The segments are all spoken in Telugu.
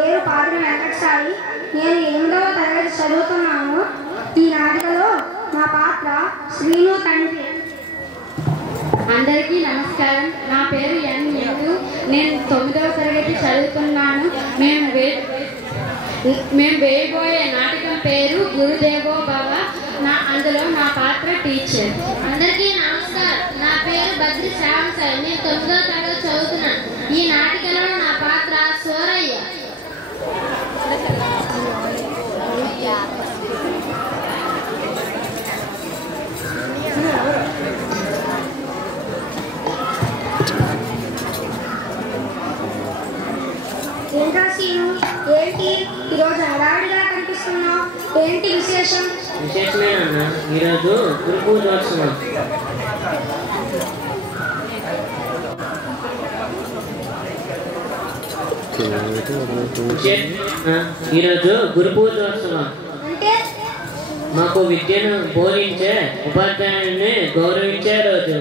పేరు పాత్ర వెంకటసాయి. నేను 8వ తరగతి చదువుతున్నాను. ఈ నాటికలో నా పాత్ర శ్రీను తండ్రి. అందరికీ నమస్కారం. నా పేరు ఎన్ ఇందు. నేను 9వ తరగతి చదువుతున్నాను. మేము వేయబోయే నాటకం పేరు గురుదేవో భవ. అందులో నా పాత్ర టీచర్. అందరికీ నమస్కారం. నా పేరు బద్రి శ్రావణ్ సాయి. నేను 9వ తరగతి చదువుతున్నాను. ఈ నాటికలో నా పాత్ర సూరయ్య. ఏంటా సీను, ఏంటి ఈరోజు హడావిడిగా కనిపిస్తున్నావు? ఏంటి విశేషం? విశేషమేనన్నా, ఈరోజు గురు పూజోత్సవం. ఈరోజు గురు పూజోత్సవం అంటే మాకు విద్యను బోధించే ఉపాధ్యాయుల్ని గౌరవించే రోజు.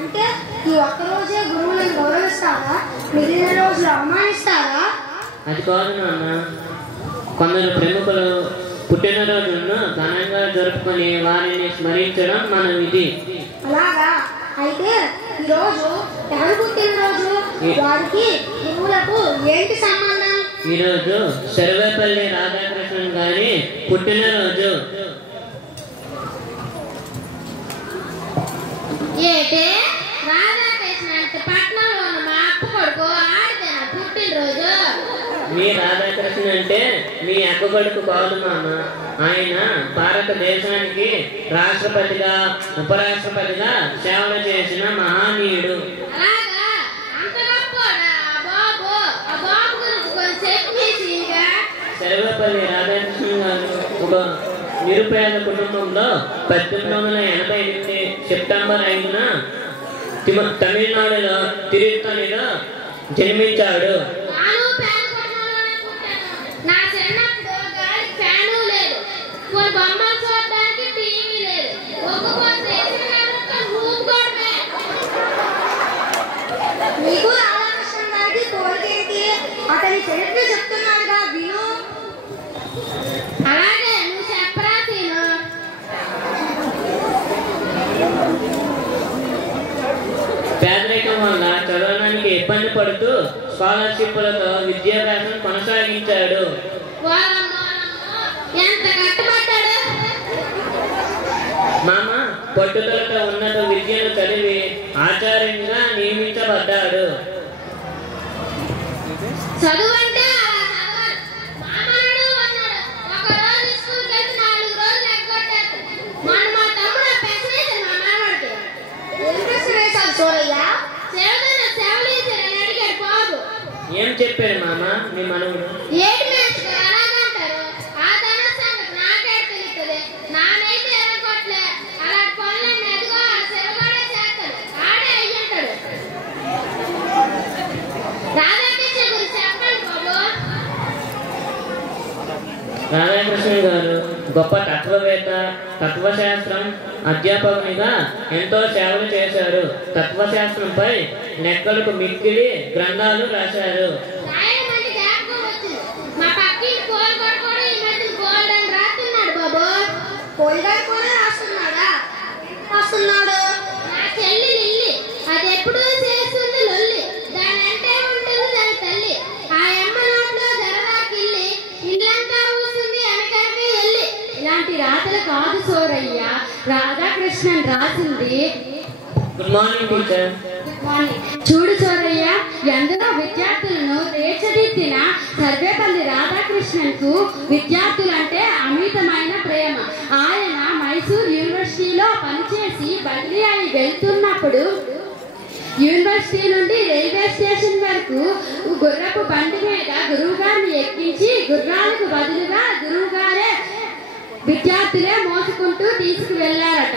అంటే ఈ ఒక్కరోజే గురువులను గౌరవిస్తారా? మిగిలిన రోజులు అవమానిస్తారా? అది కాదు నాన్న, కొందరు ప్రముఖులు పుట్టినరోజులను ఘనంగా జరుపుకొని వారిని స్మరించడం మన విధి. అలాగా? అయితే ఈరోజు ఎవరు పుట్టినరోజు? వారికి గురువులకు ఏంటి సంబంధం? ఈరోజు సర్వేపల్లి రాధాకృష్ణన్ గారి పుట్టినరోజు. ఏటే రాధాకృష్ణ అంటే పట్నంలో ఉన్న మా అప్పు కొడుకు ఆడితే పుట్టినరోజు. మీ రాధాకృష్ణ అంటే మీ అక్క కొడుకు కాదు మామ. ఆయన భారతదేశానికి రాష్ట్రపతిగా ఉపరాష్ట్రపతిగా సేవలు చేసిన మహానీయుడు. అలాగా? అంత గొప్పోడా ఆ బాబు? ఆ బాబు గురించి కొంచెం చెప్పేసిగా. సర్వేపల్లి రాధాకృష్ణ గారు ఒక నిరుపేద కుటుంబంలో 1888 సెప్టెంబర్ 5న తమిళనాడులో తిరుత్తణిలో జన్మించాడు. నా చిన్నప్పుడు గాలికి ఫ్యాను లేదు, కొన్ని బొమ్మలు చూడడానికి టీవీ లేదు, ఒక్కొక్కటి ఊపుకోవడమే. నీకు రాధాకృష్ణ గారికి కోరికేంటి? అతని చరిత్ర చెప్తున్నాడుగా, విను. అలాగే నువ్వు చెప్పరా సీను. పేదరికం వల్ల చదవడానికి ఇబ్బంది పడుతూ స్కాలర్షిప్లతో విద్యాభ్యాసం కొనసాగించాడు. ఎంత కష్టపడ్డాడు. మామ పట్టుదలతో ఉన్నత విద్యను చదివి ఆచార్యంగా నియమించబడ్డాడు. చదువు అంటే అలా చదవాలి. మామనుడు అన్నాడు, ఒక రోజు స్కూల్కి వెళ్తే 4 రోజులు ఎగ్గొట్టేస్తాడు. మా తమ్ముడు పెసరేసాడు మా మనవాడికి. ఏం ప్రశ్న వేశాడు సూరయ్య? సేవలు వేసారని అడిగాడు బాబు. ఏం చెప్పాడు మామ మీ మనవుడు? ఏడు మ్యాచ్ అలాగంటారు. ఆ తన సంగతి నాకే తెలుస్తుంది. నానైతే ఎరగొట్లే. అలాంటి పనులన్నీ ఎదుగో ఆ శివగాడే చేస్తాడు. ఆడే అయ్యంటాడు. రాధాకృష్ణ గురించి చెప్పండి బాబు. రాధాకృష్ణ గారు గొప్ప తత్వవేత్త, తత్వశాస్త్రం అధ్యాపకునిగా ఎంతో సేవలు చేశారు. తత్వశాస్త్రంపై లెక్కలకు మిక్కిలి గ్రంథాలు రాశారు. రాయమంటే జ్ఞాపకం వచ్చింది. మా పక్కింటి పోల్గొడు కూడా ఈ మధ్య గోల్డ్ అని రాస్తున్నాడు బాబు. పోయిగాడు కూడా రాస్తున్నాడా? రాస్తున్నాడు. నా చెల్లి లిల్లి అది ఎప్పుడూ చేస్తుంది లొల్లి. దాని అంటే ఉంటుంది దాని తల్లి. ఆ అమ్మ నోట్లో జరదాకిల్లి ఇల్లంతా ఊస్తుంది వెనకకి వెళ్ళి. ఇలాంటి రాతలు కాదు సూరయ్య, రాధాకృష్ణన్ రాసింది. Good morning teacher. చూడు సూరయ్య, ఎందరో విద్యార్థులను తీర్చిదిద్దిన సర్వేపల్లి రాధాకృష్ణన్ కు విద్యార్థులంటే అమితమైన ప్రేమ. ఆయన మైసూర్ యూనివర్సిటీలో పనిచేసి బదిలీ అయి వెళ్తున్నప్పుడు యూనివర్సిటీ నుండి రైల్వే స్టేషన్ వరకు గుర్రపు బండి మీద గురువు గారిని ఎక్కించి గుర్రాలకు బదులుగా గురువు గారే విద్యార్థులే మోసుకుంటూ తీసుకువెళ్లారట.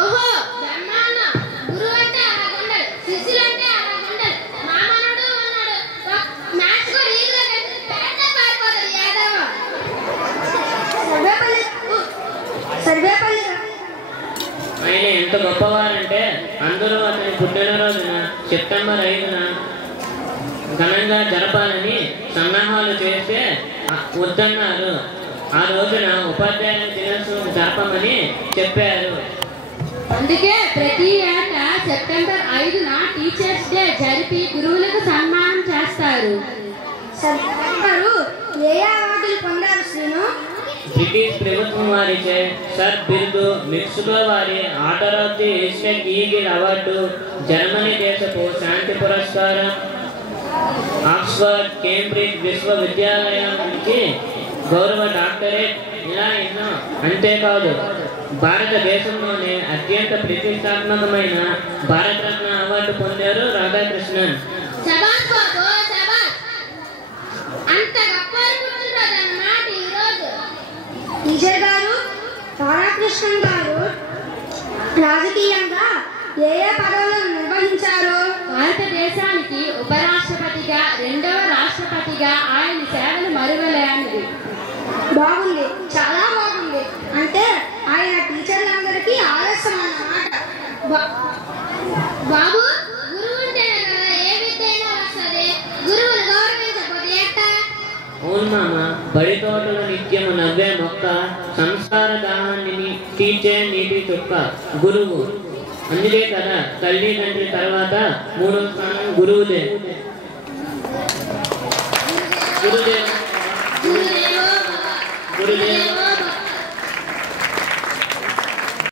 ఓహో బ్రహ్మాండం. గురువు అంటే అలా ఉండాలి, శిష్యులు అంటే అలా ఉండాలి. మామనుడు ఉన్నాడు, మ్యాచ్ కూడా ఈజీగా కలిసి పేట పారిపోతాడు యాదవ. సర్వేపల్లి ఆయన ఎంత గొప్పవారంటే అందరూ అతని పుట్టినరోజున సెప్టెంబర్ 5న ఘనంగా జరపాలని సన్నాహాలు చేస్తే వద్దన్నారు. ఆ రోజున ఉపాధ్యాయుల దినోత్సవం జరపమని చెప్పారు. అందుకే ప్రతి ఏటా సెప్టెంబర్ 5న టీచర్స్ డే జరిపి గురువులకు సన్మానం చేస్తారు. గారు ఏ అవార్డులు పొందారు శ్రీను? బ్రిటిష్ ప్రభుత్వం వారిచే సర్ బిరుదు, మెక్సికో వారి order of the Easter eagle award, Germany దేశపు శాంతి పురస్కారం, ఆక్స్ఫర్డ్, కేంబ్రిడ్జ్ విశ్వవిద్యాలయం నుంచి గౌరవ డాక్టరేట్, ఇలా ఎన్నో. అంతేకాదు భారతదేశంలోనే అత్యంత ప్రతిష్టాత్మకమైన భారతరత్న అవార్డు పొందారు రాధాకృష్ణన్. విజయ్ గారు, రాధాకృష్ణన్ గారు రాజకీయంగా ఏ ఏ పదవులను నిర్వహించారు? భారతదేశానికి ఉపరాష్ట్రపతిగా, 2వ రాష్ట్రపతిగా ఆయన సేవలు మరువలేనివి. బాగుంది, చాలా బాగుంది. అంటే ఆయన టీచర్లందరికీ ఆదర్శం అన్నమాట. బాబు, గురువు ఉంటేనే కదా ఏ విద్య అయినా వస్తుంది. గురువును గౌరవించకపోతే ఎట్టా? అవును మామ, బడి తోటల నిత్యము నవ్వే మొక్క, సంస్కార దాహాన్ని తీర్చే నీటి చుక్క గురువు. అందుకే కదా తల్లి తండ్రి తర్వాత 3వ స్థానం గురువుదే. గురుదేవ